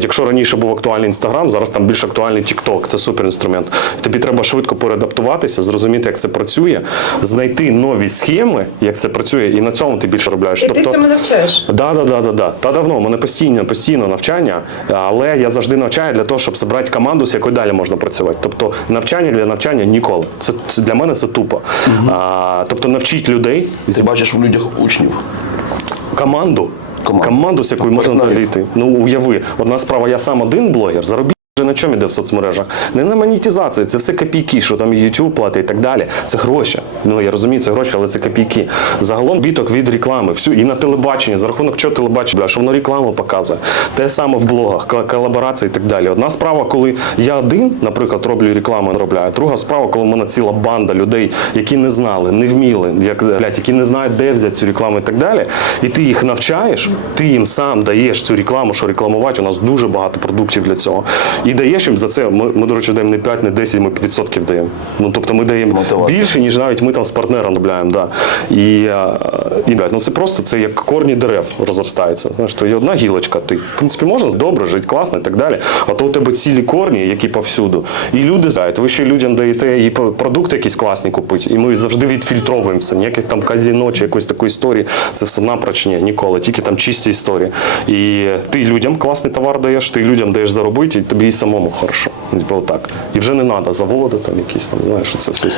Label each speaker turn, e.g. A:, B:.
A: Якщо раніше був актуальний інстаграм, зараз там більш актуальний TikTok. Це супер інструмент. Тобі треба швидко переадаптуватися, зрозуміти, як це працює, знайти нові схеми, як це працює, і на цьому ти більше робляєш.
B: І ти цьому навчаєш.
A: Да, да, да, да, да. Та давно. У мене постійно, постійно навчання, але я завжди навчаю для того, щоб зібрати команду, з якою далі можна працювати. Тобто навчання для навчання ніколи. Це, це для мене це тупо. А, тобто навчіть людей
C: Ти бачиш в людях учнів.
A: команду.
C: Команду.
A: Команду, з якою можна далі йти. Ну уяви, одна справа, я сам один блогер, заробіть. Вже На чому йде в соцмережах? Не на монетизації, це все копійки, що там YouTube платить і так далі. Це гроші. Ну я розумію, це гроші, але це копійки. Загалом біток від реклами. Всю і на телебаченні, за рахунок чого телебачення, що воно рекламу показує. Те саме в блогах, кол- колаборації і так далі. Одна справа, коли я один, наприклад, роблю рекламу, наробляю. Друга справа, коли в мене ціла банда людей, які не знали, не вміли, як блядь, які не знають, де взяти цю рекламу і так далі. І ти їх навчаєш, ти їм сам даєш цю рекламу, що рекламувати. У нас дуже багато продуктів для цього. Даєш їм за це. Ми, ми до речі, даємо не 5, не 10, ми відсотків даємо. Ну тобто ми даємо більше, ніж навіть ми там з партнером робляємо. Да. І, е, і ну це просто це як корні дерев розростаються. Знаєш, то є одна гілочка, ти в принципі можна добре жити, класно і так далі. А то у тебе цілі корні, які повсюду. І люди знають, ви ще людям даєте і продукти якісь класні купити. І ми завжди відфільтровуємося. Ніяких там казіно чи якоїсь такої історії. Це все напроч ні, ніколи. Тільки там чисті історії. І ти людям класний товар даєш, ти людям даєш заробити, і тобі і самому хорошо. Типу отак. І вже не треба заводи, там якісь там, знаєш, це все.